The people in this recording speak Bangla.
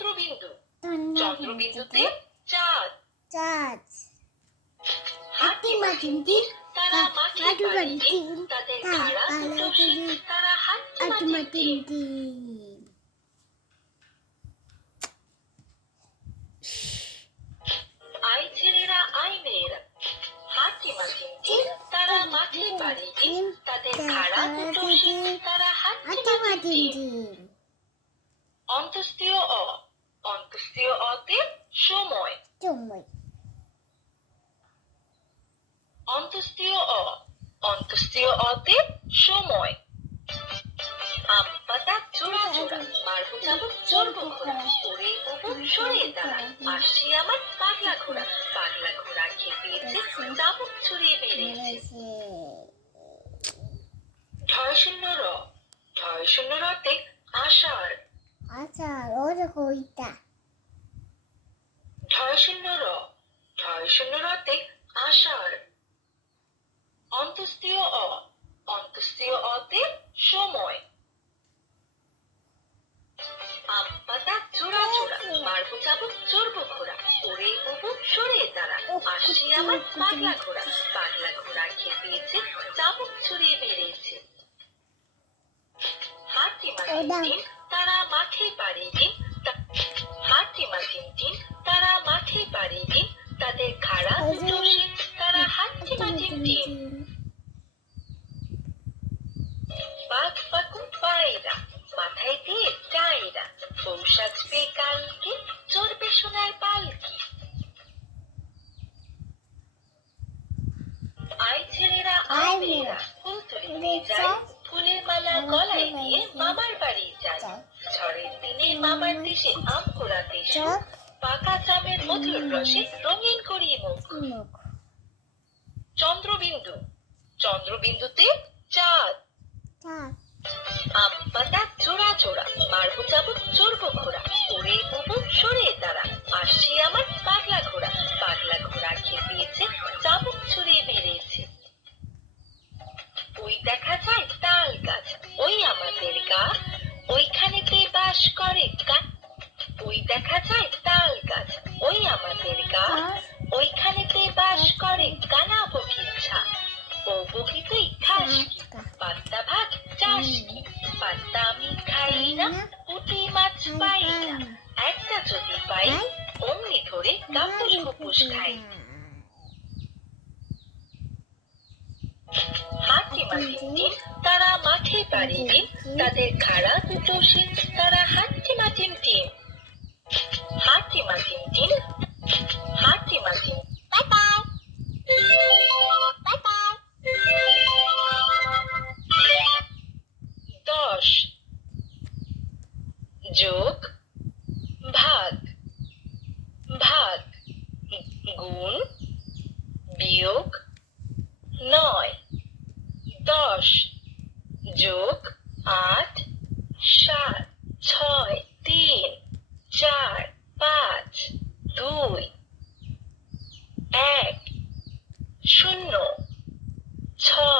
চন্দ্রবিন্দু। চন্দ্রবিন্দুতে চাঁদ। চাঁদ। হাতি মাটিমটি তারা মাঠে পাড়ি তাদের খাড়া দুটো তারা হাতি মাটিমটি আই ছেলেরা আই মেয়েরা হাতি মাটিমটি তারা মাঠে পাড়ি দিন তাদের দুটো তারা হাতি মাটিমটি অন্তস্তীয় অ। অন্তস্তীয় অতে সময়। অন্তস্তীয় অ অন্তস্তীয় অতে সময় আম পাতা ঘোড়া ওরে ওপর দাঁড়া। আসছি আমার পাগলা ঘোড়া। পাগলা ঘোড়া খেপিয়েছে চাবুক ছুড়িয়ে মেরেছে ঢয় শূন্য র ঢয় শূন্য রতে আষাঢ়। আচ্ছা ওর কইটা ঢয় শূন্য র ঢয় শূন্য রতে আষাঢ়। অন্তস্তীয় অ অন্তস্তীয় অতে সময়। আম পাতা চোরা মারবো যাব চড়বো ঘোড়া ওরে বাবু সরে দাঁড়া। আসছি আমার পাগলা ঘোড়া পাগলা ঘোড়া খেপিয়েছে চাবুক ছুড়িয়ে মেরেছে হাতি তারা মাঠে পাড়ি দিন তা- হাতি দিন তারা মাঠে পাড়ি দিন তাদের খাড়া দুটো তারা হাতি মাটির দিন। বাঘ পাকুন পায়রা মাথায় দিয়ে চায়রা বউ সাজবে কালকে চড়বে সোনার পালকি আই ছেলেরা আই মেয়েরা ফুল তুলিতে যায় ঝড়ের মামার দেশে আম কোড়াতে সুখ পাকা জামের মধুর রসে রঙিন করিয়ে মুখ। মুখ। চন্দ্রবিন্দু। চন্দ্রবিন্দুতে চাঁদ। আম পাতা চোরা চোরা মারবো যাব চড়বো ঘোরা ওরে বুবু সরে দাঁড়া আসছি আমার কুপুস খাই হাতি মাটির তারা মাঠে পাড়ি তাদের খাড়া দুটো শিং তারা হাতি মাটিম টিম হাতি মাটিম টিম হাতি বাই দশ। যোগ বিয়োগ নয়। দশ যোগ আট সাত ছয় তিন চার পাঁচ দুই এক শূন্য ছয়